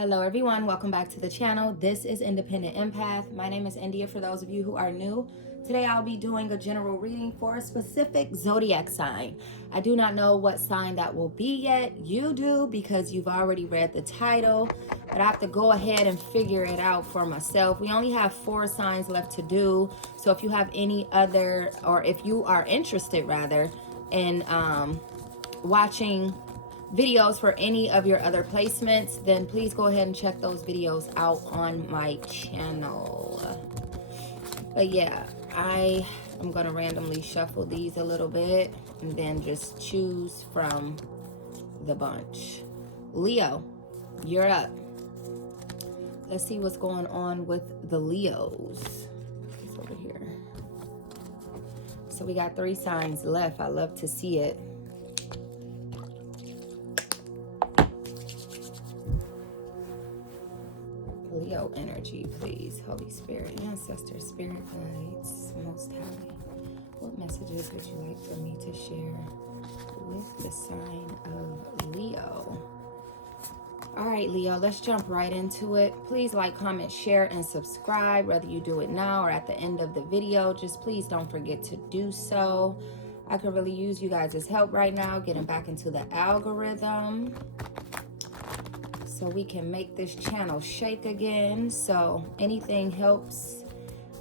Hello everyone, welcome back to the channel. This is Independent Empath. My name is India for those of you who are new. Today I'll be doing a general reading for a specific zodiac sign. I do not know what sign that will be yet. You do because you've already read the title, but I have to go ahead and figure it out for myself. We only have 4 signs left to do, so if you have any other, or if you are interested rather, in watching videos for any of your other placements, then please go ahead and check those videos out on my channel. But yeah, I am gonna randomly shuffle these a little bit and then just choose from the bunch. Leo, you're up. Let's see what's going on with the Leos. It's over here. So we got 3 signs left. I love to see it. Leo energy, please. Holy Spirit, ancestors, spirit guides, most high. What messages would you like for me to share with the sign of Leo? All right, Leo, let's jump right into it. Please like, comment, share, and subscribe, whether you do it now or at the end of the video. Just please don't forget to do so. I could really use you guys' help right now, getting back into the algorithm, so we can make this channel shake again. So anything helps,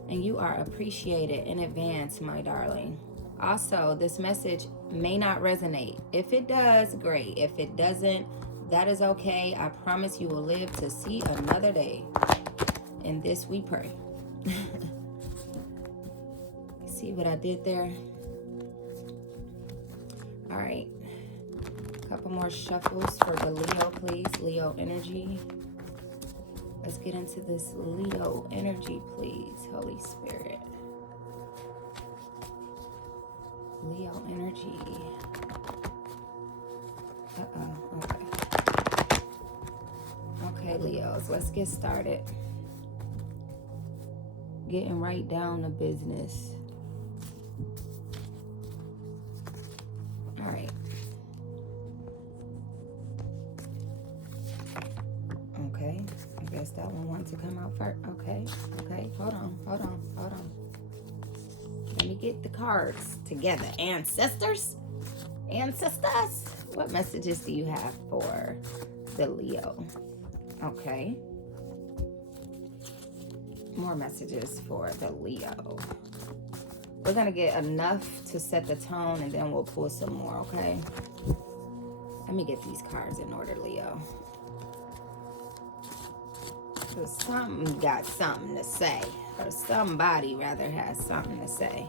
and you are appreciated in advance, my darling. Also, this message may not resonate. If it does, great. If it doesn't, that is okay. I promise you will live to see another day. In this we pray. See what I did there? All right. Couple more shuffles for the Leo, please. Leo energy. Let's get into this Leo energy, please. Holy Spirit. Leo energy. Okay. Okay, Leos, let's get started. Getting right down to business. All right. Okay, I guess that one wants to come out first. Okay, hold on. Let me get the cards together. Ancestors, what messages do you have for the Leo? Okay. More messages for the Leo. We're gonna get enough to set the tone and then we'll pull some more, okay? Let me get these cards in order, Leo. Something got something to say, or somebody rather has something to say.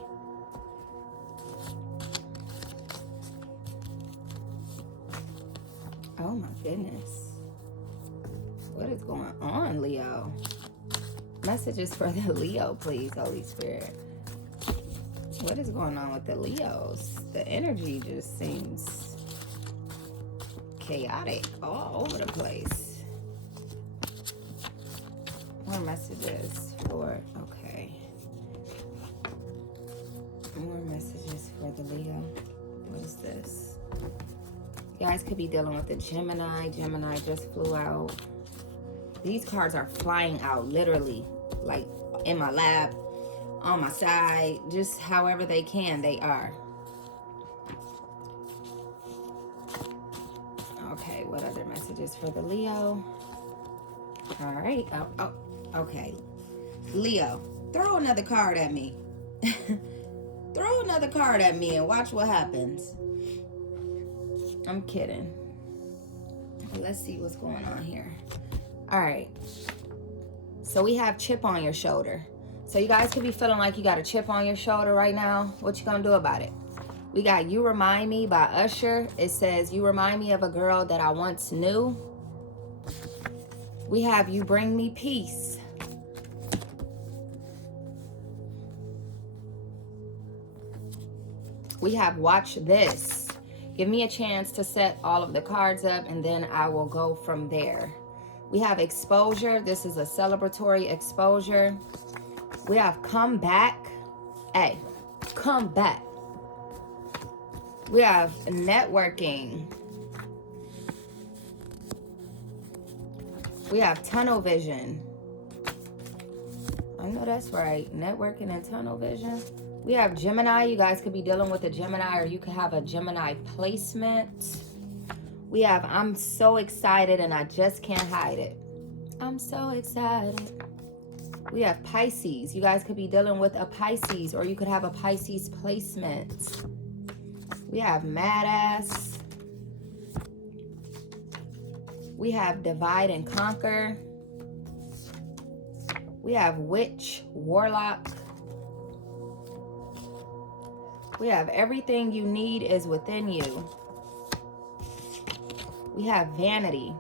Oh my goodness. What is going on, Leo? Messages for the Leo, please, Holy Spirit. What is going on with the Leos? The energy just seems chaotic all over the place. More messages for, okay. More messages for the Leo. What is this? You guys could be dealing with the Gemini. Gemini just flew out. These cards are flying out, literally, like in my lap, on my side, just however they can, they are. Okay, what other messages for the Leo? All right. Oh. Okay, Leo, throw another card at me. Throw another card at me and watch what happens. I'm kidding. Let's see what's going on here. All right. So we have chip on your shoulder. So you guys could be feeling like you got a chip on your shoulder right now. What you gonna do about it? We got You Remind Me by Usher. It says, you remind me of a girl that I once knew. We have You Bring Me Peace. We have Watch This. Give me a chance to set all of the cards up and then I will go from there. We have Exposure. This is a celebratory exposure. We have Come Back. Hey, come back. We have Networking. We have tunnel vision. I know that's right. Networking and tunnel vision. We have Gemini. You guys could be dealing with a Gemini, or you could have a Gemini placement. We have I'm so excited and I just can't hide it. I'm so excited. We have Pisces. You guys could be dealing with a Pisces, or you could have a Pisces placement. We have Mad Ass. We have Divide and Conquer. We have Witch, Warlock. We have Everything You Need Is Within You. We have Vanity.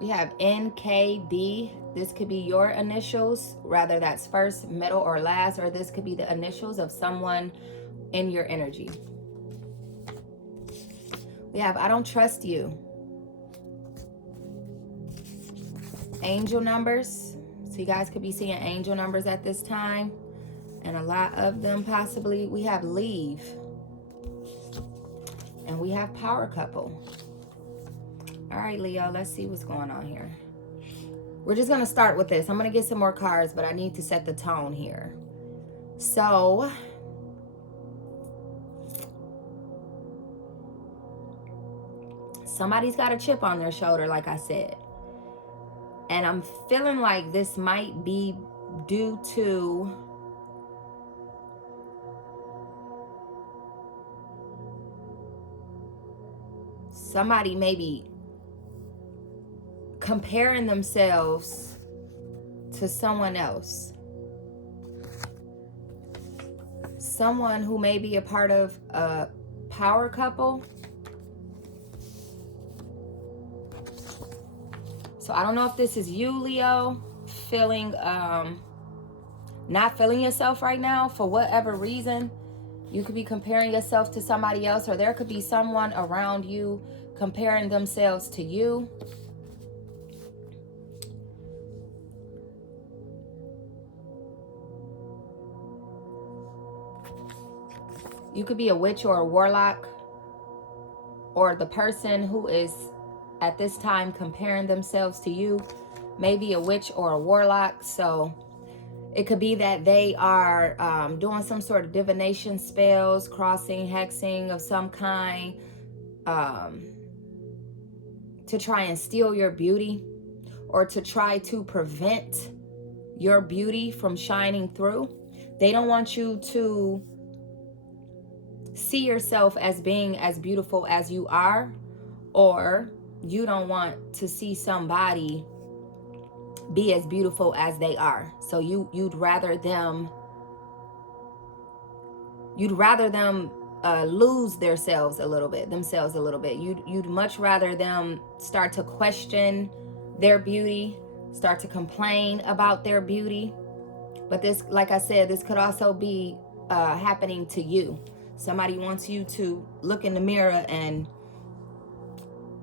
We have NKD. This could be your initials, rather that's first, middle, or last, or this could be the initials of someone in your energy. We have I Don't Trust You. Angel numbers. So you guys could be seeing angel numbers at this time, and a lot of them possibly. We have Leave. And we have Power Couple. All right, Leo, let's see what's going on here. We're just going to start with this. I'm going to get some more cards, but I need to set the tone here. So, somebody's got a chip on their shoulder, like I said. And I'm feeling like this might be due to somebody maybe comparing themselves to someone else. Someone who may be a part of a power couple. So I don't know if this is you, Leo, feeling, not feeling yourself right now for whatever reason. You could be comparing yourself to somebody else, or there could be someone around you comparing themselves to you. You could be a witch or a warlock, or the person who is at this time comparing themselves to you may be a witch or a warlock. So it could be that they are doing some sort of divination spells, crossing, hexing of some kind, to try and steal your beauty, or to try to prevent your beauty from shining through. They don't want you to see yourself as being as beautiful as you are, or you don't want to see somebody be as beautiful as they are. So you'd rather them lose themselves a little bit. You'd much rather them start to question their beauty, start to complain about their beauty. But this, like I said, this could also be happening to you. Somebody wants you to look in the mirror and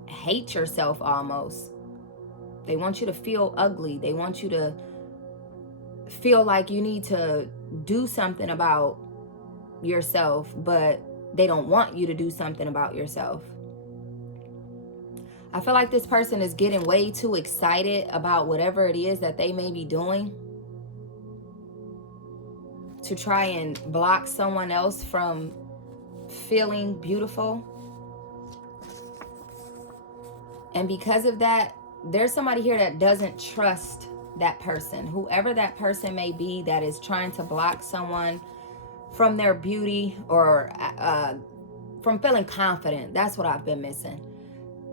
hate yourself almost. They want you to feel ugly. They want you to feel like you need to do something about yourself, but they don't want you to do something about yourself. I feel like this person is getting way too excited about whatever it is that they may be doing to try and block someone else from feeling beautiful. And because of that, there's somebody here that doesn't trust that person. Whoever that person may be that is trying to block someone from their beauty, or from feeling confident. That's what I've been missing.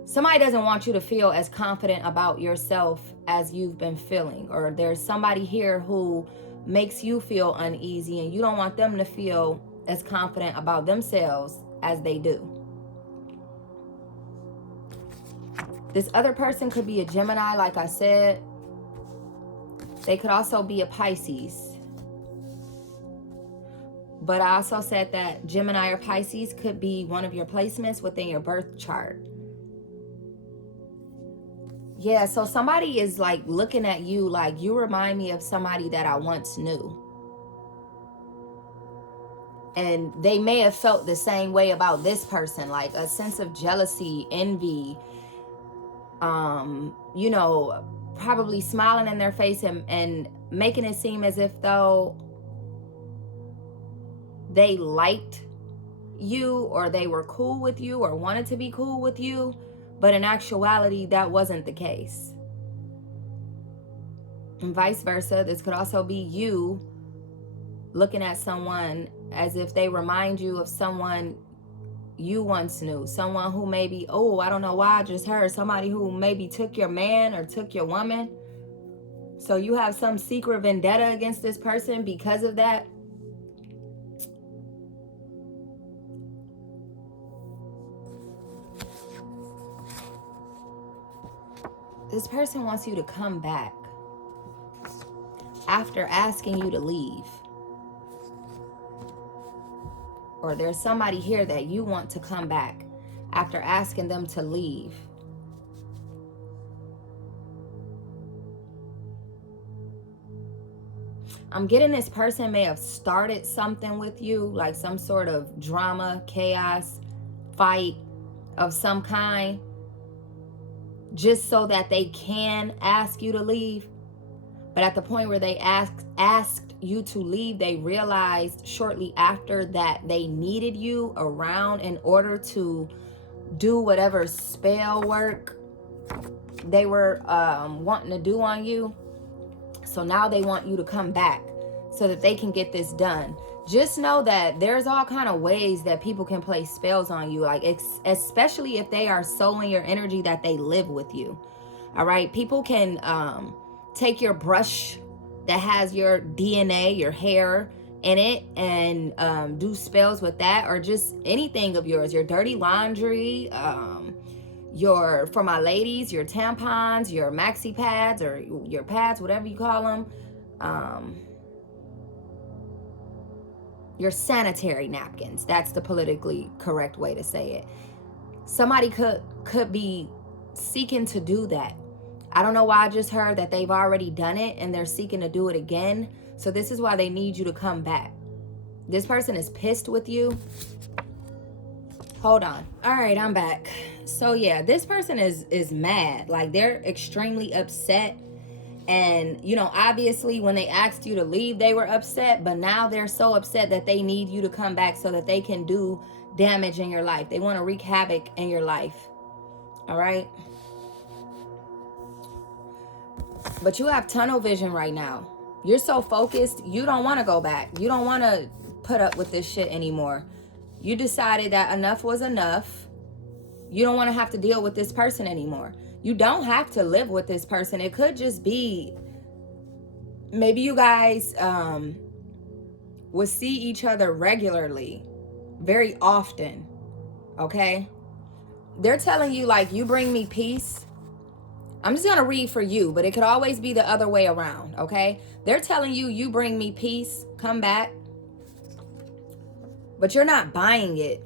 Somebody doesn't want you to feel as confident about yourself as you've been feeling. Or there's somebody here who makes you feel uneasy, and you don't want them to feel as confident about themselves as they do. This other person could be a Gemini, like I said. They could also be a Pisces. But I also said that Gemini or Pisces could be one of your placements within your birth chart. Yeah, so somebody is like looking at you like, you remind me of somebody that I once knew. And they may have felt the same way about this person, like a sense of jealousy, envy, you know, probably smiling in their face and making it seem as if though they liked you or they were cool with you or wanted to be cool with you, but in actuality that wasn't the case. And vice versa, this could also be you looking at someone as if they remind you of someone you once knew, someone who maybe, oh, I don't know why I just heard, somebody who maybe took your man or took your woman. So you have some secret vendetta against this person because of that. This person wants you to come back after asking you to leave. Or there's somebody here that you want to come back after asking them to leave. I'm getting this person may have started something with you, like some sort of drama, chaos, fight of some kind, just so that they can ask you to leave. But at the point where they asked you to leave, they realized shortly after that they needed you around in order to do whatever spell work they were wanting to do on you. So now they want you to come back so that they can get this done. Just know that there's all kind of ways that people can play spells on you, like especially if they are so in your energy that they live with you. All right, people can take your brush that has your DNA, your hair in it, and do spells with that, or just anything of yours, your dirty laundry, your, for my ladies, your tampons, your maxi pads, or your pads, whatever you call them, your sanitary napkins. That's the politically correct way to say it. Somebody could be seeking to do that. I don't know why I just heard that they've already done it and they're seeking to do it again. So this is why they need you to come back. This person is pissed with you. Hold on. All right, I'm back. So yeah, this person is mad. Like, they're extremely upset. And, you know, obviously when they asked you to leave, they were upset. But now they're so upset that they need you to come back so that they can do damage in your life. They want to wreak havoc in your life. All right? But you have tunnel vision right now. You're so focused, you don't want to go back. You don't want to put up with this shit anymore. You decided that enough was enough. You don't want to have to deal with this person anymore. You don't have to live with this person. It could just be, maybe you guys would see each other regularly, very often, okay? They're telling you, like, you bring me peace. I'm just going to read for you, but it could always be the other way around, okay? They're telling you, you bring me peace, come back. But you're not buying it.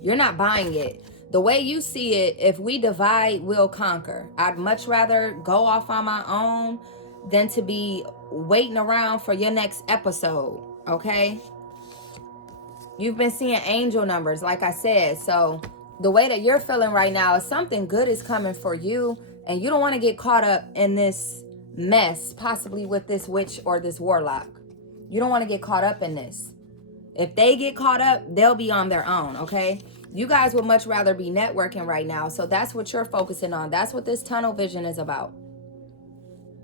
You're not buying it. The way you see it, if we divide, we'll conquer. I'd much rather go off on my own than to be waiting around for your next episode, okay? You've been seeing angel numbers, like I said, so the way that you're feeling right now is something good is coming for you, and you don't want to get caught up in this mess, possibly with this witch or this warlock. You don't want to get caught up in this. If they get caught up, they'll be on their own, okay? You guys would much rather be networking right now, so that's what you're focusing on. That's what this tunnel vision is about.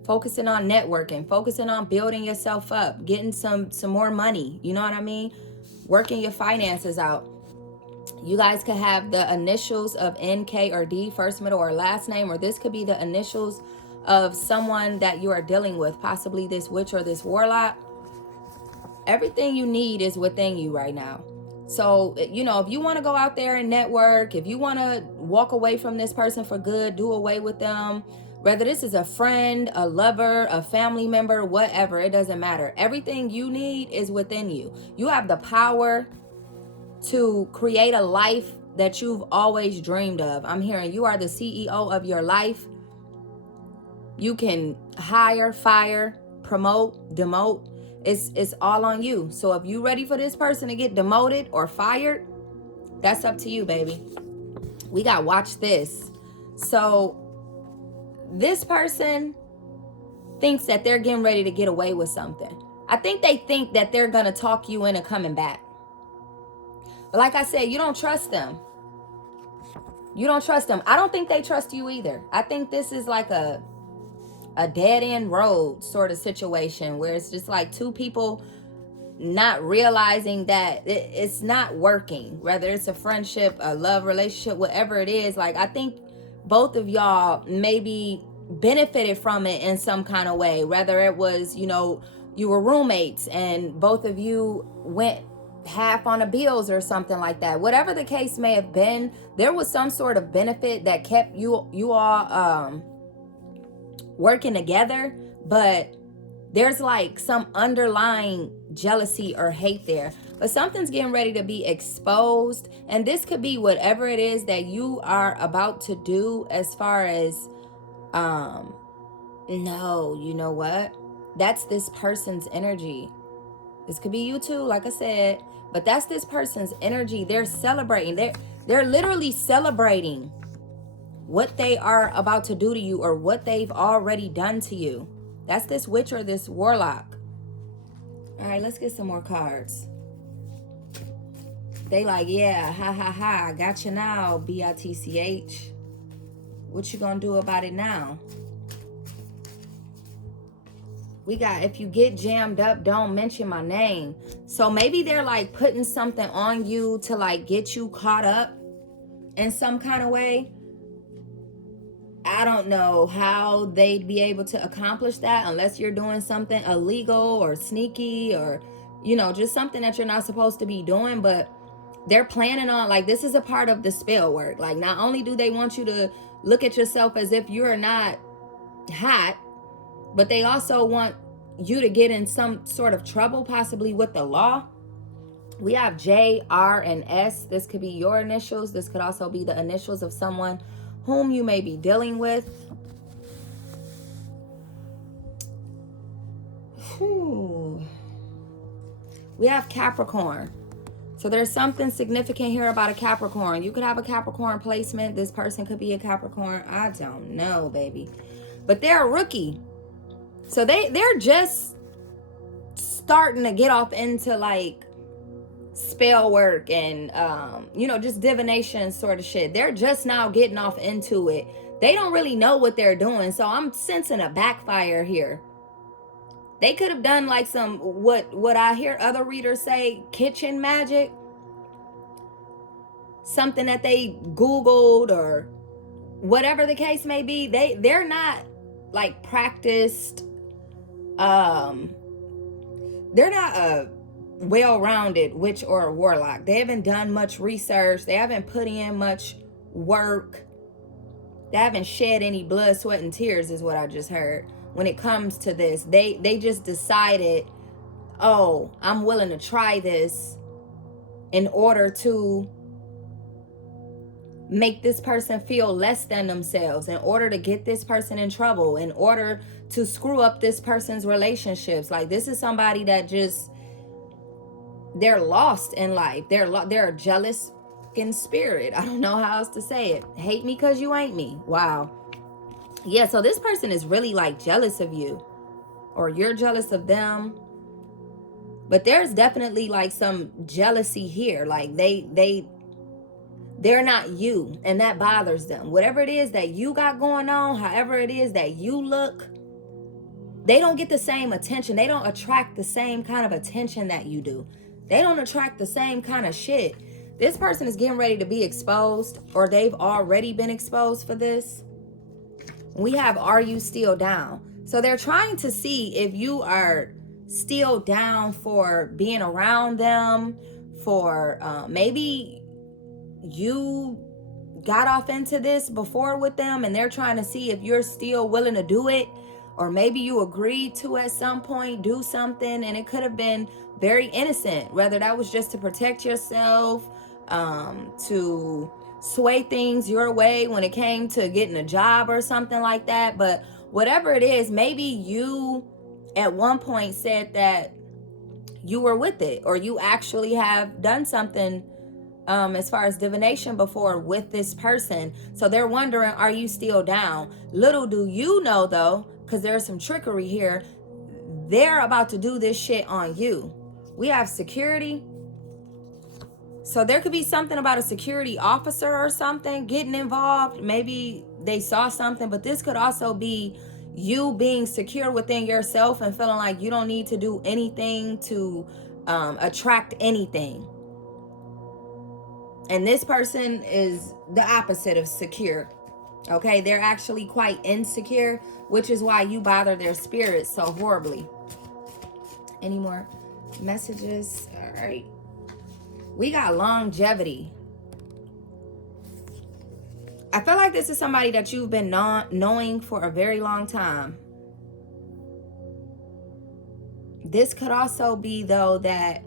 Focusing on networking, focusing on building yourself up, getting some more money, you know what I mean? Working your finances out. You guys could have the initials of N, K, or D, first, middle, or last name, or this could be the initials of someone that you are dealing with, possibly this witch or this warlock. Everything you need is within you right now. So, you know, if you want to go out there and network, if you want to walk away from this person for good, do away with them, whether this is a friend, a lover, a family member, whatever, it doesn't matter. Everything you need is within you. You have the power to create a life that you've always dreamed of. I'm hearing you are the CEO of your life. You can hire, fire, promote, demote. It's all on you. So if you're ready for this person to get demoted or fired, that's up to you, baby. We got watch this. So this person thinks that they're getting ready to get away with something. I think they think that they're going to talk you into coming back. But like I said, you don't trust them. You don't trust them. I don't think they trust you either. I think this is like a dead end road sort of situation where it's just like two people not realizing that it's not working, whether it's a friendship, a love relationship, whatever it is. Like, I think both of y'all maybe benefited from it in some kind of way, whether it was, you know, you were roommates and both of you went half on the bills or something like that. Whatever the case may have been, there was some sort of benefit that kept you all working together, but there's like some underlying jealousy or hate there. But something's getting ready to be exposed, and this could be whatever it is that you are about to do as far as no, you know what, that's this person's energy. This could be you too, like I said, but that's this person's energy. They're celebrating. They're literally celebrating what they are about to do to you or what they've already done to you. That's this witch or this warlock. All right, let's get some more cards. They like, yeah, ha ha ha, got you now, bitch. What you gonna do about it now? We got, if you get jammed up, don't mention my name. So maybe they're like putting something on you to like get you caught up in some kind of way. I don't know how they'd be able to accomplish that unless you're doing something illegal or sneaky or, you know, just something that you're not supposed to be doing. But they're planning on, like, this is a part of the spell work. Like, not only do they want you to look at yourself as if you're not hot, but they also want you to get in some sort of trouble, possibly with the law. We have J, R, and S. This could be your initials. This could also be the initials of someone whom you may be dealing with. Whew. We have Capricorn. So there's something significant here about a Capricorn. You could have a Capricorn placement. This person could be a Capricorn. I don't know, baby. But they're a rookie. So they're just starting to get off into like spell work and you know, just divination sort of shit. They're just now getting off into it. They don't really know what they're doing. So I'm sensing a backfire here. They could have done like some what I hear other readers say, kitchen magic. Something that they Googled or whatever the case may be. They're not like practiced. They're not a well-rounded witch or a warlock. They haven't done much research. They haven't put in much work. They haven't shed any blood, sweat, and tears is what I just heard. When it comes to this, they just decided, oh, I'm willing to try this in order to make this person feel less than themselves, in order to get this person in trouble, in order to screw up this person's relationships. Like, this is somebody that just, they're lost in life. They're a jealous in spirit. I don't know how else to say it. Hate me because you ain't me. Wow. Yeah, so this person is really like jealous of you, or you're jealous of them. But there's definitely like some jealousy here. Like they're not you, and that bothers them. Whatever it is that you got going on, however it is that you look, they don't get the same attention. They don't attract the same kind of attention that you do. They don't attract the same kind of shit. This person is getting ready to be exposed, or they've already been exposed for this. We have, are you still down? So they're trying to see if you are still down for being around them, for maybe you got off into this before with them and they're trying to see if you're still willing to do it, or maybe you agreed to at some point do something and it could have been very innocent, whether that was just to protect yourself, to sway things your way when it came to getting a job or something like that. But whatever it is, maybe you at one point said that you were with it, or you actually have done something as far as divination before with this person. So they're wondering, are you still down? Little do you know though, because there's some trickery here, they're about to do this shit on you. We have security. So there could be something about a security officer or something getting involved. Maybe they saw something, but this could also be you being secure within yourself and feeling like you don't need to do anything to attract anything. And this person is the opposite of secure. Okay, they're actually quite insecure, which is why you bother their spirit so horribly. Any more messages? All right. We got longevity. I feel like this is somebody that you've been knowing for a very long time. This could also be, though, that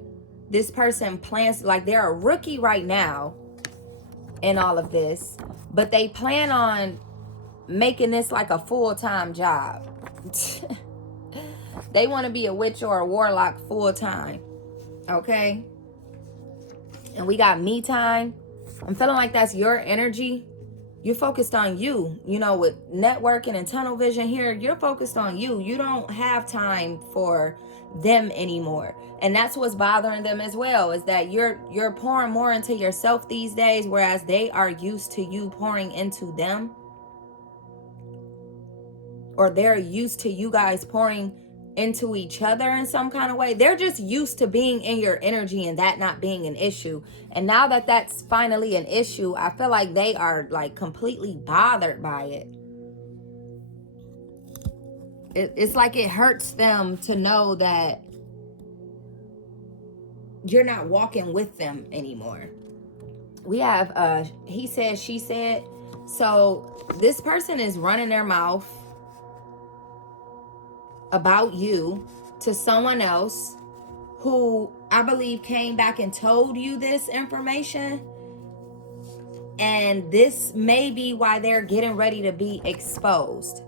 this person plans, like they're a rookie right now in all of this, but they plan on making this like a full-time job. They want to be a witch or a warlock full-time. Okay? And we got me time. I'm feeling like that's your energy. You're focused on you. You know, with networking and tunnel vision here, you're focused on you. You don't have time for them anymore. And that's what's bothering them as well, is that you're pouring more into yourself these days, whereas they are used to you pouring into them. Or they're used to you guys pouring into each other in some kind of way. They're just used to being in your energy and that not being an issue. And now that that's finally an issue, I feel like they are like completely bothered by it. It's like it hurts them to know that you're not walking with them anymore. We have he said, she said. So this person is running their mouth about you to someone else who I believe came back and told you this information. And this may be why they're getting ready to be exposed.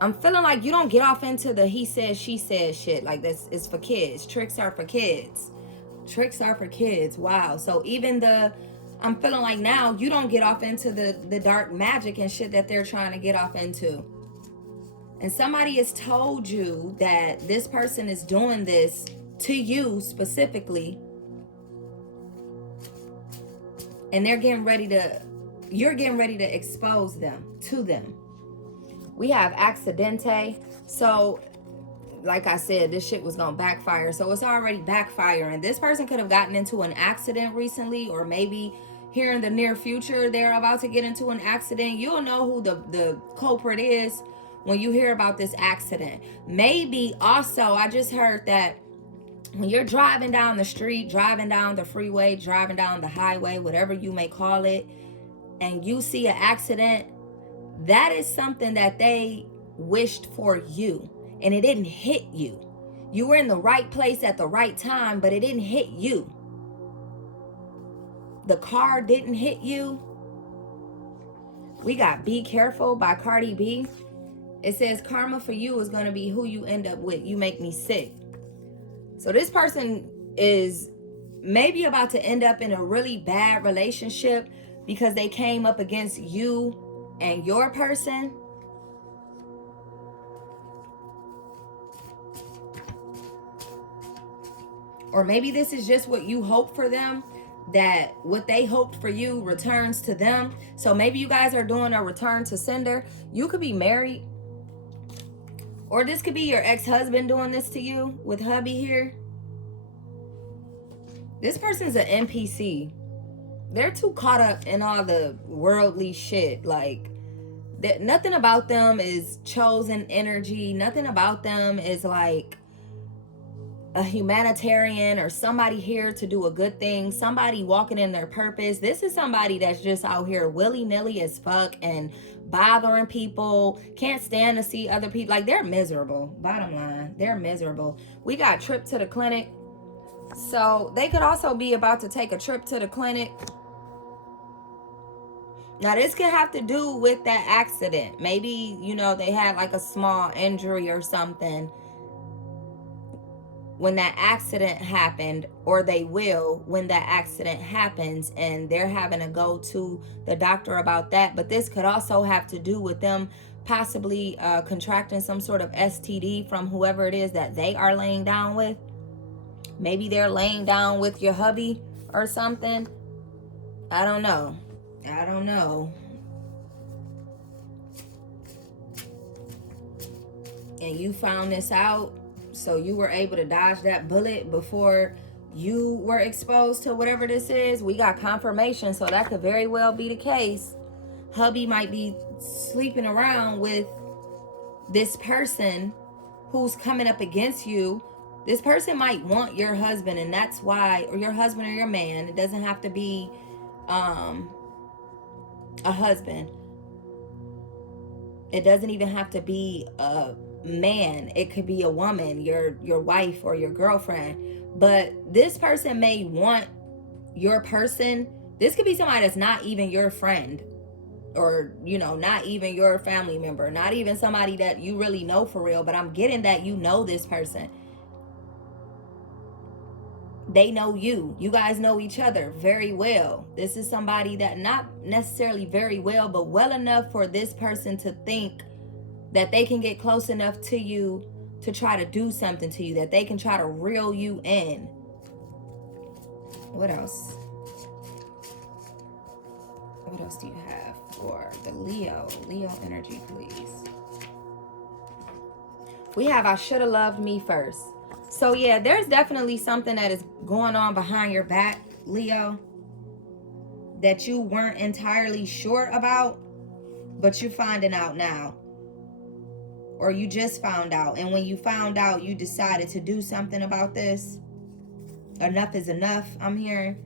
I'm feeling like you don't get off into the he said, she said shit. Like this is for kids. Tricks are for kids. Tricks are for kids. Wow. So even I'm feeling like now you don't get off into the dark magic and shit that they're trying to get off into. And somebody has told you that this person is doing this to you specifically. And you're getting ready to expose them to them. We have accidente. So, like I said, this shit was going to backfire. So it's already backfiring. This person could have gotten into an accident recently, or maybe here in the near future, they're about to get into an accident. You'll know who the culprit is when you hear about this accident. Maybe also, I just heard that when you're driving down the street, driving down the freeway, driving down the highway, whatever you may call it, and you see an accident, that is something that they wished for you, and it didn't hit you. You were in the right place at the right time, but it didn't hit you. The car didn't hit you. We got Be Careful by Cardi B. It says karma for you is going to be who you end up with. You make me sick. So this person is maybe about to end up in a really bad relationship because they came up against you and your person. Or maybe this is just what you hope for them, that what they hoped for you returns to them. So maybe you guys are doing a return to sender. You could be married. Or this could be your ex-husband doing this to you with hubby here. This person's an NPC. They're too caught up in all the worldly shit. Like, nothing about them is chosen energy. Nothing about them is like a humanitarian or somebody here to do a good thing. Somebody walking in their purpose. This is somebody that's just out here willy-nilly as fuck and bothering people, can't stand to see other people. Like, they're miserable. Bottom line, they're miserable. We got trip to the clinic. So they could also be about to take a trip to the clinic. Now this could have to do with that accident. Maybe, you know, they had like a small injury or something when that accident happened, or they will when that accident happens, and they're having to go to the doctor about that. But this could also have to do with them possibly contracting some sort of STD from whoever it is that they are laying down with. Maybe they're laying down with your hubby or something. I don't know. And you found this out, so you were able to dodge that bullet before you were exposed to whatever this is. We got confirmation, so that could very well be the case. Hubby might be sleeping around with this person who's coming up against you. This person might want your husband, and that's why, or your husband or your man. It doesn't have to be a husband. It doesn't even have to be a man. It could be a woman, your wife or your girlfriend. But this person may want your person. This could be somebody that's not even your friend, or not even your family member, not even somebody that you really know for real. But I'm getting that you know this person. They know you. You guys know each other very well. This is somebody that not necessarily very well, but well enough for this person to think that they can get close enough to you to try to do something to you, that they can try to reel you in. What else? What else do you have for the Leo energy, please? We have I should have loved me first. So yeah, there's definitely something that is going on behind your back, Leo, that you weren't entirely sure about, but you're finding out now. Or you just found out, and when you found out, you decided to do something about this. Enough is enough, I'm hearing.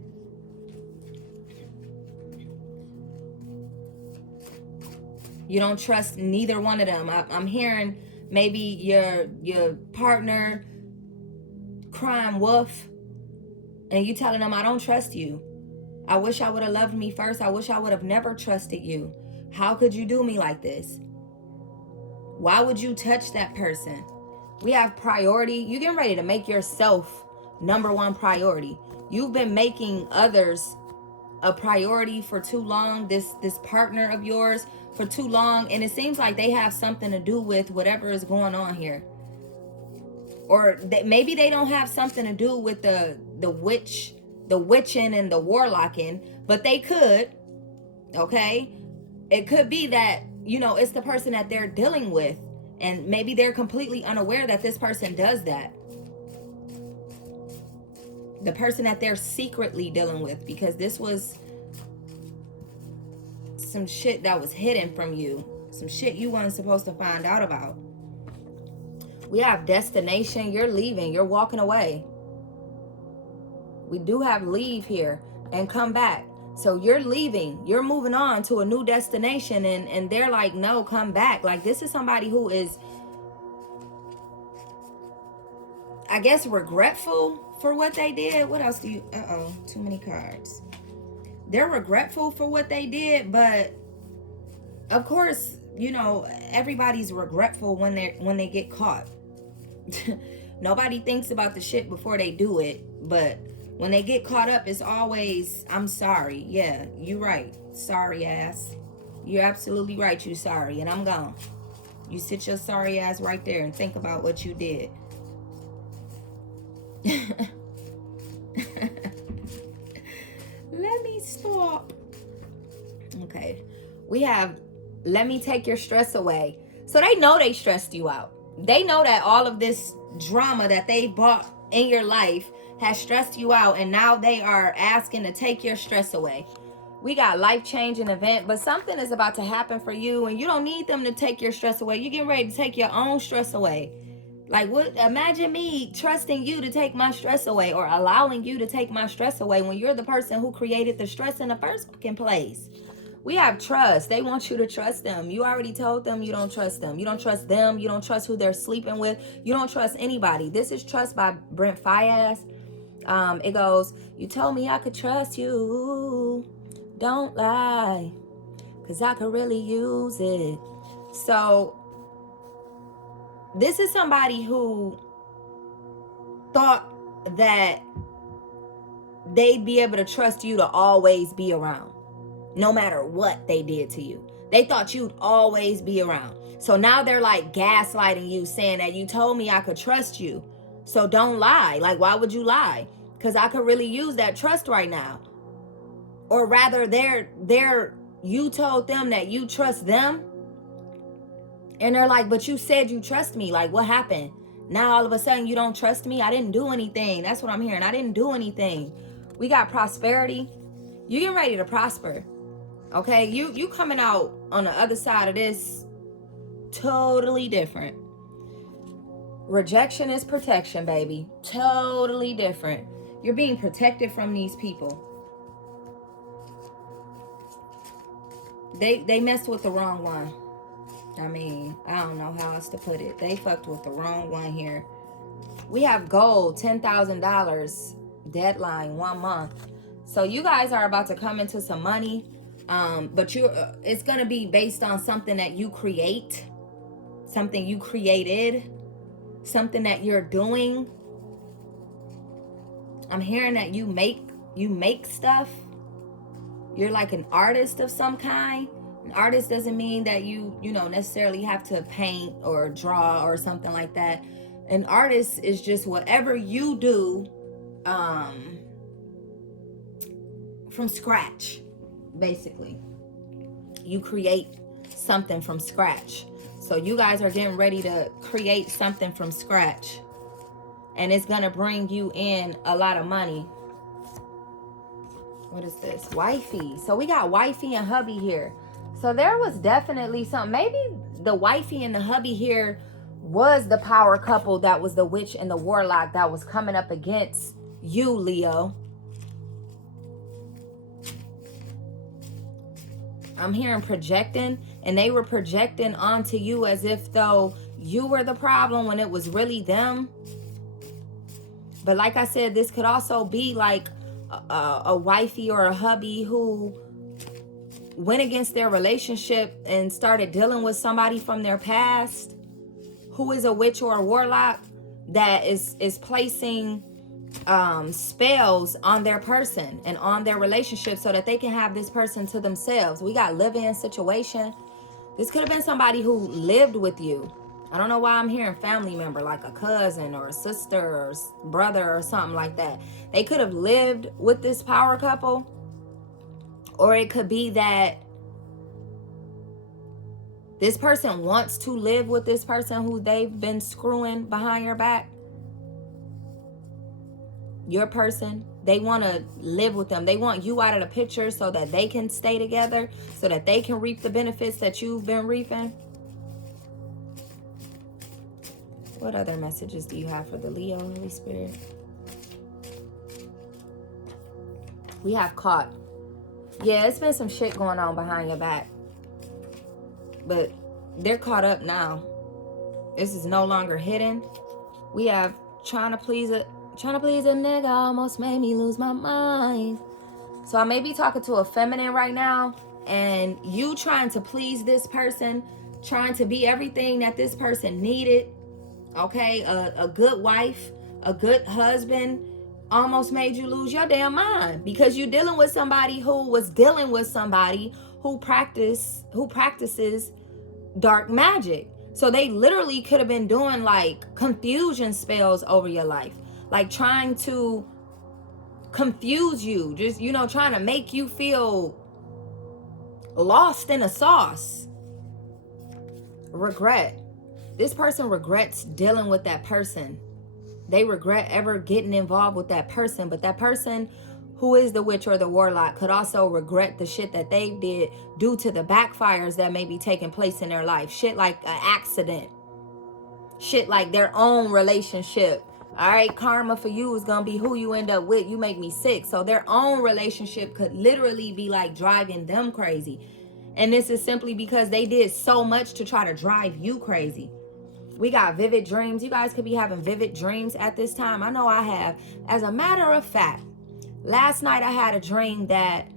You don't trust neither one of them. I'm hearing maybe your partner crying wolf, and you telling them, I don't trust you. I wish I would have loved me first. I wish I would have never trusted you. How could you do me like this? Why would you touch that person? We have priority. You're getting ready to make yourself number one priority. You've been making others a priority for too long. This partner of yours for too long. And it seems like they have something to do with whatever is going on here. Or maybe they don't have something to do with the witching and the warlocking, but they could. Okay? It could be that, it's the person that they're dealing with, and maybe they're completely unaware that this person does that. The person that they're secretly dealing with, because this was some shit that was hidden from you. Some shit you weren't supposed to find out about. We have destination. You're leaving. You're walking away. We do have leave here and come back. So you're leaving. You're moving on to a new destination, and they're like, no, come back. Like, this is somebody who is, I guess, regretful for what they did. What else do you... too many cards. They're regretful for what they did, but of course, everybody's regretful when they get caught. Nobody thinks about the shit before they do it, but when they get caught up, it's always, I'm sorry. Yeah, you're right. Sorry ass. You're absolutely right. You sorry, and I'm gone. You sit your sorry ass right there and think about what you did. Let me stop. Okay. We have, let me take your stress away. So they know they stressed you out. They know that all of this drama that they brought in your life has stressed you out, and now they are asking to take your stress away. We got life-changing event, but something is about to happen for you, and you don't need them to take your stress away. You're getting ready to take your own stress away. Like, what? Imagine me trusting you to take my stress away, or allowing you to take my stress away, when you're the person who created the stress in the first fucking place. We have trust. They want you to trust them. You already told them you don't trust them. You don't trust them. You don't trust who they're sleeping with. You don't trust anybody. This is Trust by Brent Fayez. It goes, you told me I could trust you. Don't lie, because I could really use it. So this is somebody who thought that they'd be able to trust you to always be around, no matter what they did to you. They thought you'd always be around. So now they're like gaslighting you, saying that you told me I could trust you, so don't lie. Like, why would you lie? Because I could really use that trust right now. Or rather, you told them that you trust them, and they're like, but you said you trust me. Like, what happened? Now all of a sudden you don't trust me? I didn't do anything. That's what I'm hearing. I didn't do anything. We got prosperity. You getting ready to prosper. Okay? You coming out on the other side of this totally different. Rejection is protection, baby. Totally different. You're being protected from these people. They messed with the wrong one. I mean, I don't know how else to put it. They fucked with the wrong one here. We have gold, $10,000, deadline 1 month. So you guys are about to come into some money, but it's going to be based on something that you create, something you created, something that you're doing. I'm hearing that you make stuff. You're like an artist of some kind. An artist doesn't mean that you necessarily have to paint or draw or something like that. An artist is just whatever you do from scratch, basically. You create something from scratch. So you guys are getting ready to create something from scratch. And it's going to bring you in a lot of money. What is this? Wifey. So we got wifey and hubby here. So there was definitely something. Maybe the wifey and the hubby here was the power couple that was the witch and the warlock that was coming up against you, Leo. I'm hearing projecting, and they were projecting onto you as if though you were the problem when it was really them. But like I said, this could also be like a wifey or a hubby who went against their relationship and started dealing with somebody from their past who is a witch or a warlock that is placing spells on their person and on their relationship so that they can have this person to themselves. We got live-in situation. This could have been somebody who lived with you. I don't know why I'm hearing family member, like a cousin or a sister or brother or something like that. They could have lived with this power couple. Or it could be that this person wants to live with this person who they've been screwing behind your back. Your person, they want to live with them. They want you out of the picture so that they can stay together, so that they can reap the benefits that you've been reaping. What other messages do you have for the Leo, Holy Spirit? We have caught. Yeah, it's been some shit going on behind your back. But they're caught up now. This is no longer hidden. We have trying to please a nigga almost made me lose my mind. So I may be talking to a feminine right now, and you trying to please this person, trying to be everything that this person needed. Okay, a good wife, a good husband almost made you lose your damn mind because you're dealing with somebody who was dealing with somebody who practices dark magic. So they literally could have been doing like confusion spells over your life, like trying to confuse you, just trying to make you feel lost in a sauce. Regret. This person regrets dealing with that person. They regret ever getting involved with that person. But that person who is the witch or the warlock could also regret the shit that they did due to the backfires that may be taking place in their life. Shit like an accident. Shit like their own relationship. All right, karma for you is going to be who you end up with. You make me sick. So their own relationship could literally be like driving them crazy. And this is simply because they did so much to try to drive you crazy. We got vivid dreams. You guys could be having vivid dreams at this time. I know I have. As a matter of fact, last night I had a dream that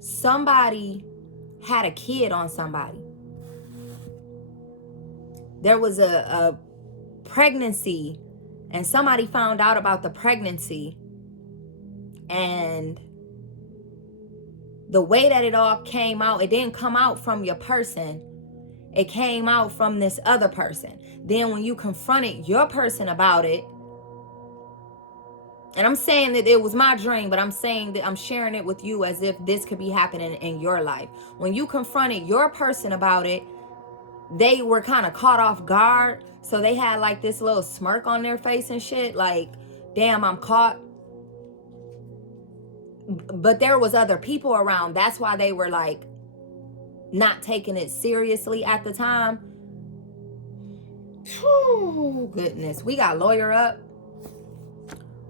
somebody had a kid on somebody. There was a pregnancy and somebody found out about the pregnancy, and the way that it all came out, it didn't come out from your person. It came out from this other person. Then when you confronted your person about it, and I'm saying that it was my dream, but I'm saying that I'm sharing it with you as if this could be happening in your life. When you confronted your person about it, they were kind of caught off guard. So they had like this little smirk on their face and shit. Like, damn, I'm caught. But there was other people around. That's why they were like not taking it seriously at the time. Whew, goodness. We got lawyer up.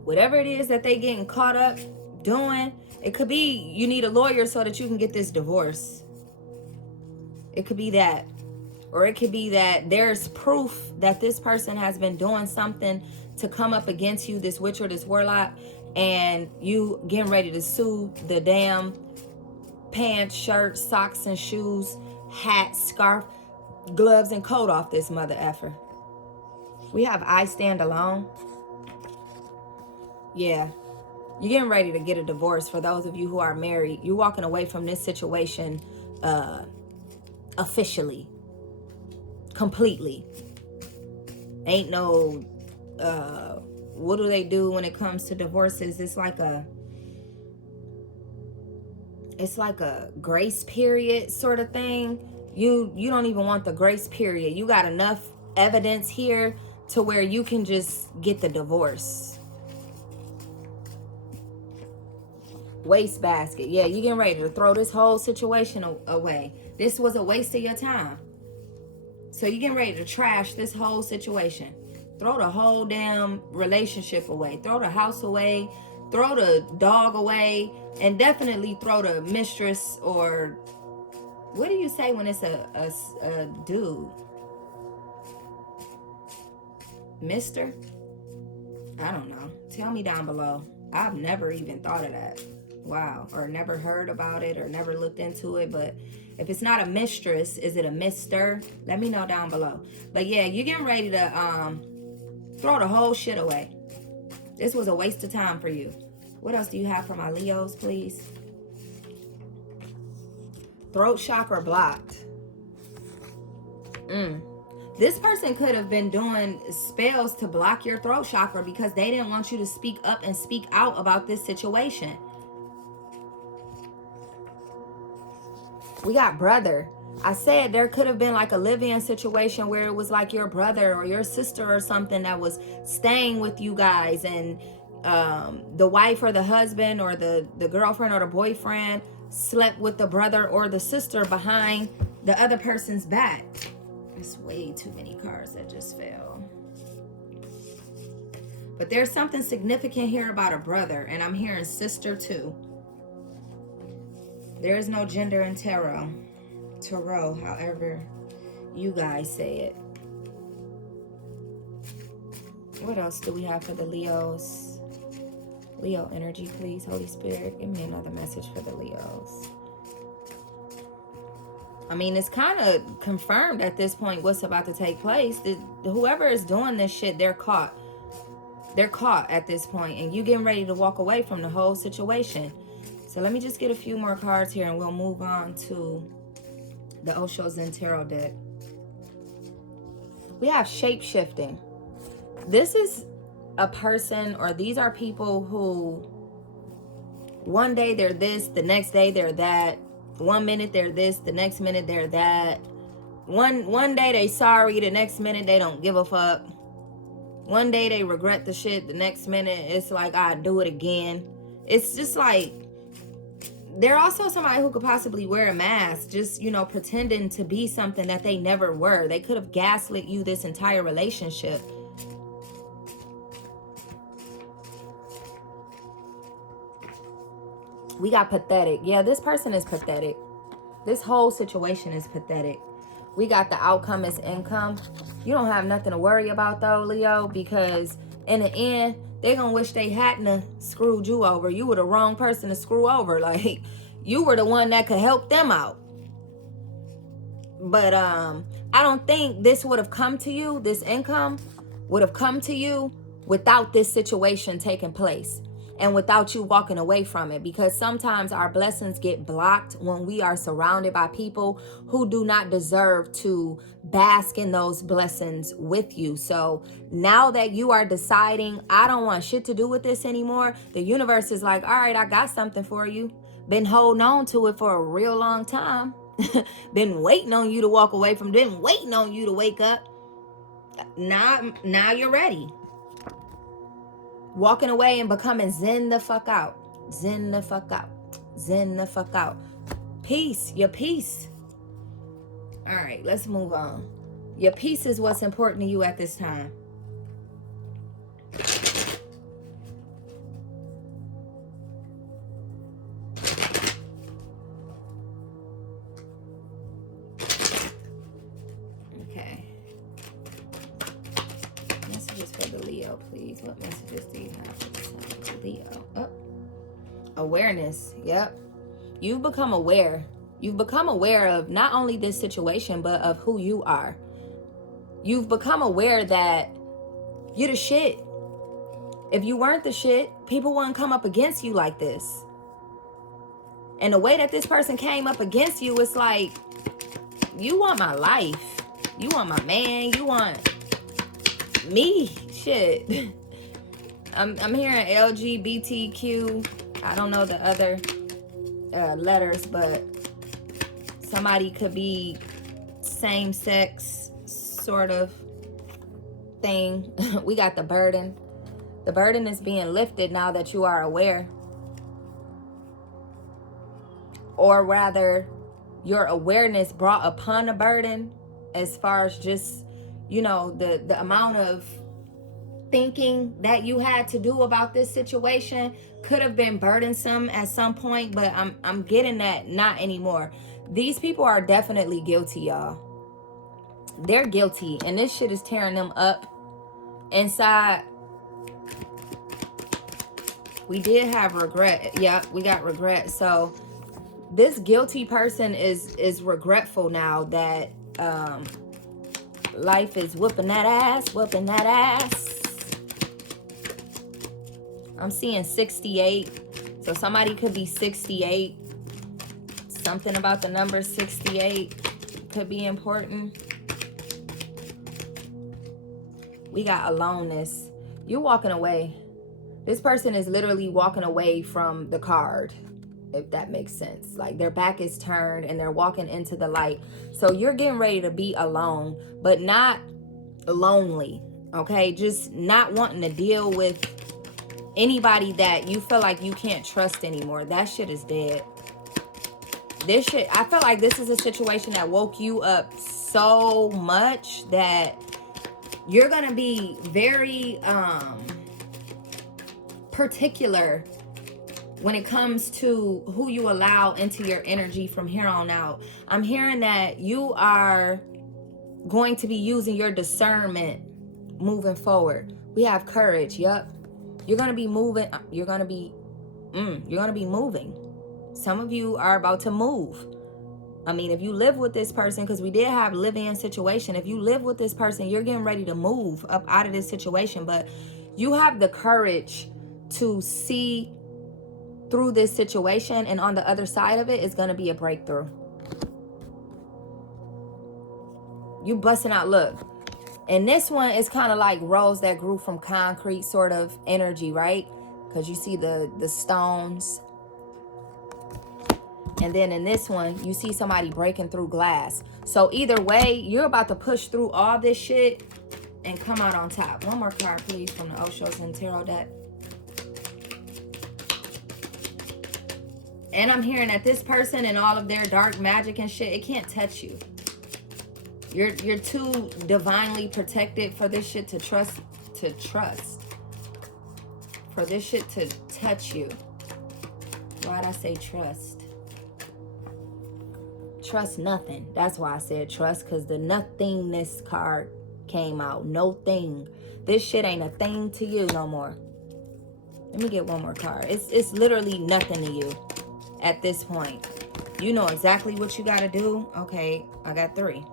Whatever it is that they getting caught up doing, it could be you need a lawyer so that you can get this divorce. It could be that. Or it could be that there's proof that this person has been doing something to come up against you, this witch or this warlock, and you getting ready to sue the damn pants, shirts, socks, and shoes, hat, scarf, gloves, and coat off this mother effer. We have I stand alone. Yeah. You're getting ready to get a divorce. For those of you who are married, you're walking away from this situation officially. Completely. Ain't no what do they do when it comes to divorces? It's like a grace period sort of thing. You don't even want the grace period. You got enough evidence here to where you can just get the divorce. Wastebasket. Yeah, you getting ready to throw this whole situation away. This was a waste of your time. So you getting ready to trash this whole situation. Throw the whole damn relationship away. Throw the house away. Throw the dog away. And definitely throw the mistress, or what do you say when it's a dude? Mister? I don't know. Tell me down below. I've never even thought of that. Wow. Or never heard about it or never looked into it. But if it's not a mistress, is it a mister? Let me know down below. But yeah, you're getting ready to throw the whole shit away. This was a waste of time for you. What else do you have for my Leos, please? Throat chakra blocked. This person could have been doing spells to block your throat chakra because they didn't want you to speak up and speak out about this situation. We got brother. I said there could have been like a live-in situation where it was like your brother or your sister or something that was staying with you guys, and the wife or the husband or the girlfriend or the boyfriend slept with the brother or the sister behind the other person's back. It's way too many cards that just fell. But there's something significant here about a brother, and I'm hearing sister too. There is no gender in tarot. Tarot, however you guys say it. What else do we have for the Leos? Leo energy, please. Holy Spirit, give me another message for the Leos. I mean, it's kind of confirmed at this point what's about to take place. Whoever is doing this shit, they're caught. They're caught at this point, and you getting ready to walk away from the whole situation. So let me just get a few more cards here, and we'll move on to the Osho Zen Tarot deck. We have shape-shifting. This is a person, or these are people who one day they're this, the next day they're that. 1 minute they're this, the next minute they're that. One day they sorry, the next minute they don't give a fuck. One day they regret the shit, the next minute it's like, I'd do it again. It's just like, they're also somebody who could possibly wear a mask, just, you know, pretending to be something that they never were. They could have gaslit you this entire relationship. We got pathetic. Yeah, this person is pathetic. This whole situation is pathetic. We got the outcome is income. You don't have nothing to worry about though, Leo, because in the end, they're going to wish they hadn't screwed you over. You were the wrong person to screw over. Like, you were the one that could help them out. But I don't think this would have come to you, this income would have come to you without this situation taking place and without you walking away from it, because sometimes our blessings get blocked when we are surrounded by people who do not deserve to bask in those blessings with you. So now that you are deciding, I don't want shit to do with this anymore, the universe is like, all right, I got something for you. Been holding on to it for a real long time. Been waiting on you to walk away from, been waiting on you to wake up. Now you're ready. Walking away and becoming zen the fuck out. Zen the fuck out. Zen the fuck out. Peace. Your peace. All right, let's move on. Your peace is what's important to you at this time. Okay. Messages for the Leo, please. What messages do you have for the Leo? Oh. Awareness. Yep. You've become aware. You've become aware of not only this situation, but of who you are. You've become aware that you're the shit. If you weren't the shit, people wouldn't come up against you like this. And the way that this person came up against you, it's like, you want my life. You want my man. You want me. Shit. I'm hearing LGBTQ. I don't know the other letters, but somebody could be same sex sort of thing. We got the burden. The burden is being lifted now that you are aware. Or rather, your awareness brought upon a burden, as far as just, you know, the amount of thinking that you had to do about this situation could have been burdensome at some point, but I'm getting that not anymore. These people are definitely guilty, y'all. They're guilty, and this shit is tearing them up inside. We did have regret. Yeah, we got regret. So this guilty person is regretful now that life is whooping that ass. I'm seeing 68. So somebody could be 68. Something about the number 68 could be important. We got aloneness. You're walking away. This person is literally walking away from the card, if that makes sense. Like their back is turned and they're walking into the light. So you're getting ready to be alone, but not lonely. Okay? Just not wanting to deal with anybody that you feel like you can't trust anymore. That shit is dead. This shit, I feel like this is a situation that woke you up so much that you're gonna be very particular when it comes to who you allow into your energy from here on out. I'm hearing that you are going to be using your discernment moving forward. We have courage. Yep. You're going to be moving. You're going to be moving. Some of you are about to move. I mean, if you live with this person, because we did have live-in situation. If you live with this person, you're getting ready to move up out of this situation. But you have the courage to see through this situation, and on the other side of it is going to be a breakthrough. You busting out. Look, and this one is kind of like rose that grew from concrete sort of energy, right? Because you see the stones. And then in this one, you see somebody breaking through glass. So either way, you're about to push through all this shit and come out on top. One more card, please, from the Oshos and Tarot deck. And I'm hearing that this person and all of their dark magic and shit, it can't touch you. You're too divinely protected for this shit to trust. For this shit to touch you. Why'd I say trust? Trust nothing. That's why I said trust, because the nothingness card came out. No thing. This shit ain't a thing to you no more. Let me get one more card. It's literally nothing to you at this point. You know exactly what you got to do. Okay, I got 3.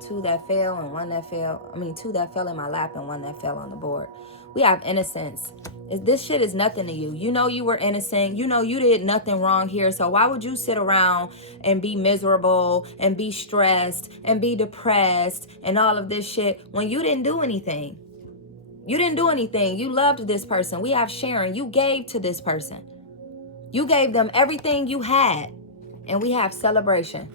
2 that fell and 1 that fell. I mean, 2 that fell in my lap and 1 that fell on the board. We have innocence. This shit is nothing to you. You know you were innocent. You know you did nothing wrong here. So why would you sit around and be miserable and be stressed and be depressed and all of this shit when you didn't do anything? You didn't do anything. You loved this person. We have sharing. You gave to this person. You gave them everything you had. And we have celebration.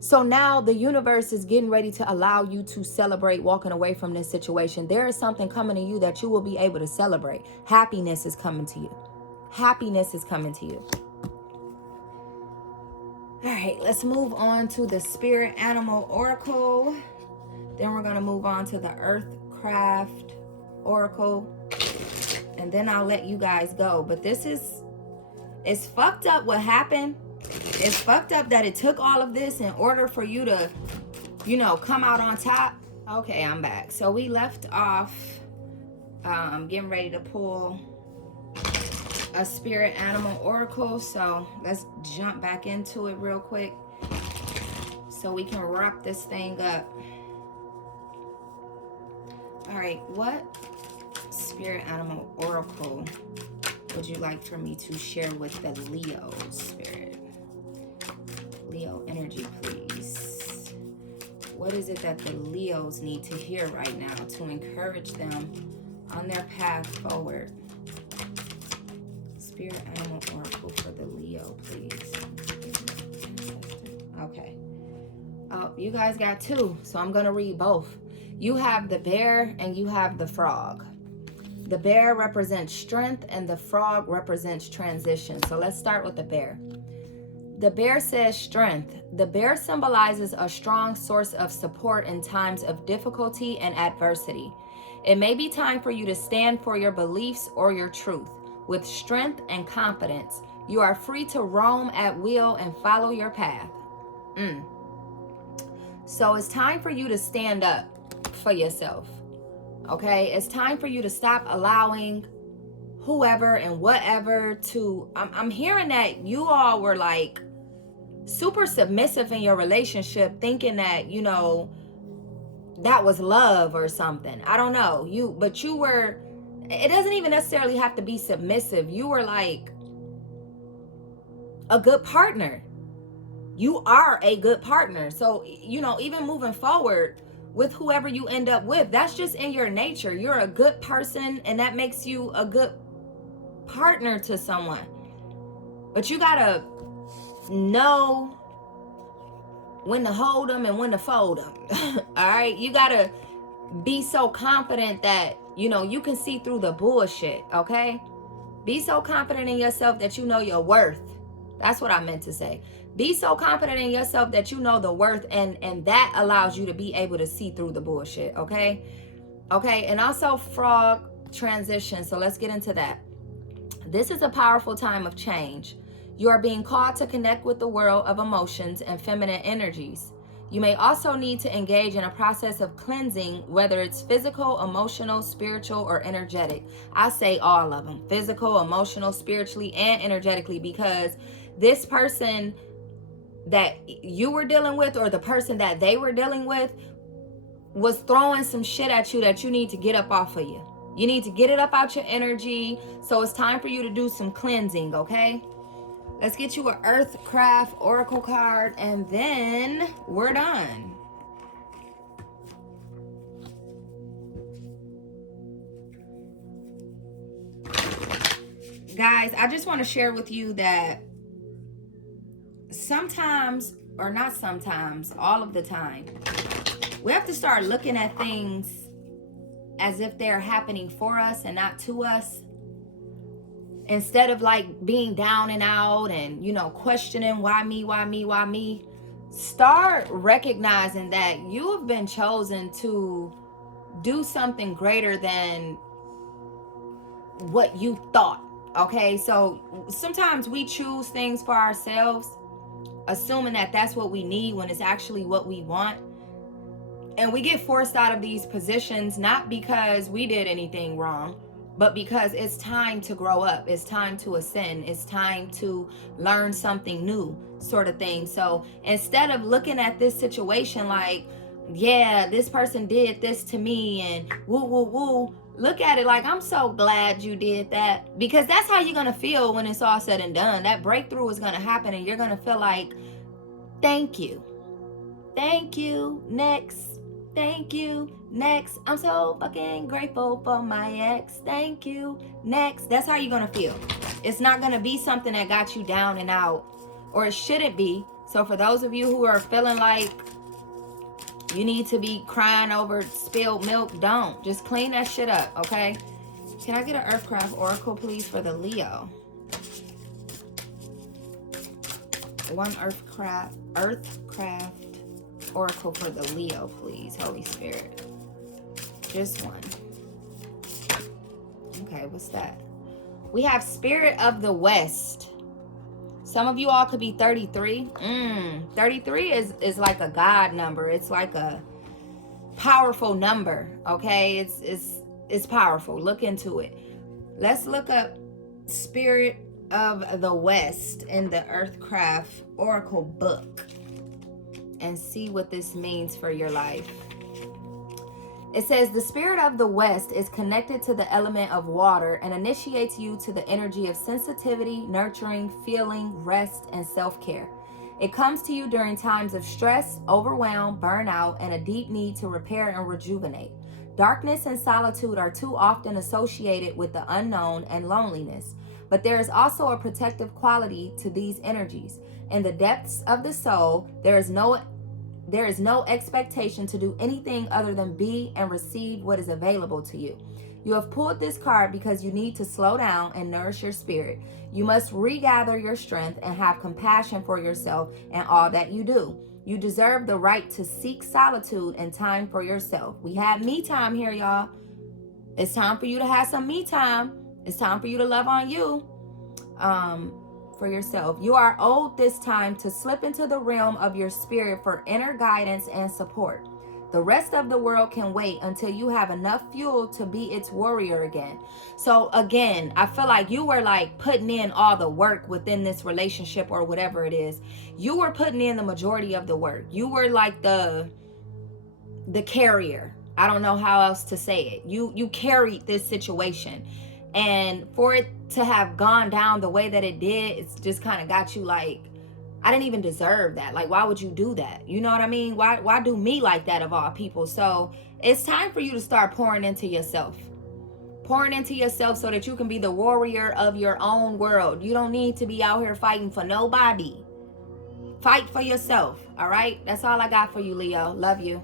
So now the universe is getting ready to allow you to celebrate walking away from this situation. There is something coming to you that you will be able to celebrate. Happiness is coming to you. Happiness is coming to you. All right, let's move on to the Spirit Animal Oracle. Then we're going to move on to the Earthcraft Oracle. And then I'll let you guys go. But it's fucked up what happened. It's fucked up that it took all of this in order for you to, come out on top. Okay, I'm back. So we left off getting ready to pull a Spirit Animal Oracle. So let's jump back into it real quick so we can wrap this thing up. All right, what Spirit Animal Oracle would you like for me to share with the Leo spirit? Leo energy, please. What is it that the Leos need to hear right now to encourage them on their path forward? Spirit Animal Oracle for the Leo, please. Okay. Oh, you guys got two, so I'm going to read both. You have the bear and you have the frog. The bear represents strength and the frog represents transition. So let's start with the bear. The bear says strength. The bear symbolizes a strong source of support in times of difficulty and adversity. It may be time for you to stand for your beliefs or your truth. With strength and confidence, you are free to roam at will and follow your path. So it's time for you to stand up for yourself. Okay? It's time for you to stop allowing whoever and whatever to... I'm hearing that you all were like super submissive in your relationship, thinking that, that was love or something. I don't know. But you were... It doesn't even necessarily have to be submissive. You were like a good partner. You are a good partner. So, even moving forward with whoever you end up with, that's just in your nature. You're a good person, and that makes you a good partner to someone. But you gotta know when to hold them and when to fold them. All right? You gotta be so confident that, you can see through the bullshit, okay? Be so confident in yourself that you know your worth. That's what I meant to say. Be so confident in yourself that you know the worth, and that allows you to be able to see through the bullshit, okay? Okay, and also frog transition. So let's get into that. This is a powerful time of change. You are being called to connect with the world of emotions and feminine energies. You may also need to engage in a process of cleansing, whether it's physical, emotional, spiritual, or energetic. I say all of them: physical, emotional, spiritually, and energetically, because this person that you were dealing with, or the person that they were dealing with, was throwing some shit at you that you need to get up off of you. You need to get it up out your energy. So it's time for you to do some cleansing, okay? Let's get you an Earthcraft Oracle card, and then we're done. Guys, I just want to share with you that sometimes, or not sometimes, all of the time, we have to start looking at things as if they're happening for us and not to us. Instead of like being down and out and, questioning why me, start recognizing that you have been chosen to do something greater than what you thought. Okay, so sometimes we choose things for ourselves, assuming that that's what we need when it's actually what we want. And we get forced out of these positions not because we did anything wrong, but because it's time to grow up. It's time to ascend. It's time to learn something new, sort of thing. So instead of looking at this situation like, yeah, this person did this to me and woo, woo, woo, Look at it like, I'm so glad you did that, because that's how you're going to feel when it's all said and done. That breakthrough is going to happen and you're going to feel like, thank you. Thank you. Next. Thank you. Next. I'm so fucking grateful for my ex. Thank you. Next. That's how you're going to feel. It's not going to be something that got you down and out, or it shouldn't be. So for those of you who are feeling like you need to be crying over spilled milk, don't. Just clean that shit up, okay? Can I get an Earthcraft Oracle, please, for the Leo? One Earthcraft Oracle for the Leo, please, Holy Spirit. Just one. Okay, what's that? We have Spirit of the West. Some of you all could be 33. 33 is like a God number. It's like a powerful number, okay? It's powerful. Look into it. Let's look up Spirit of the West in the Earthcraft Oracle book and see what this means for your life. It says, the spirit of the West is connected to the element of water and initiates you to the energy of sensitivity, nurturing, feeling, rest, and self-care. It comes to you during times of stress, overwhelm, burnout, and a deep need to repair and rejuvenate. Darkness and solitude are too often associated with the unknown and loneliness, but there is also a protective quality to these energies. In the depths of the soul, there is no expectation to do anything other than be and receive what is available to you. You have pulled this card because you need to slow down and nourish your spirit. You must regather your strength and have compassion for yourself and all that you do. You deserve the right to seek solitude and time for yourself. We have me time here, y'all. It's time for you to have some me time. It's time for you to love on you. For yourself. You are owed this time to slip into the realm of your spirit for inner guidance and support. The rest of the world can wait until you have enough fuel to be its warrior again. So again, I feel like you were like putting in all the work within this relationship or whatever it is. You were putting in the majority of the work. You were like the carrier. I don't know how else to say it. You carried this situation. And for it to have gone down the way that it did, it's just kind of got you like, I didn't even deserve that. Like, why would you do that? You know what I mean? Why do me like that of all people? So it's time for you to start pouring into yourself. Pouring into yourself so that you can be the warrior of your own world. You don't need to be out here fighting for nobody. Fight for yourself, all right? That's all I got for you, Leo. Love you.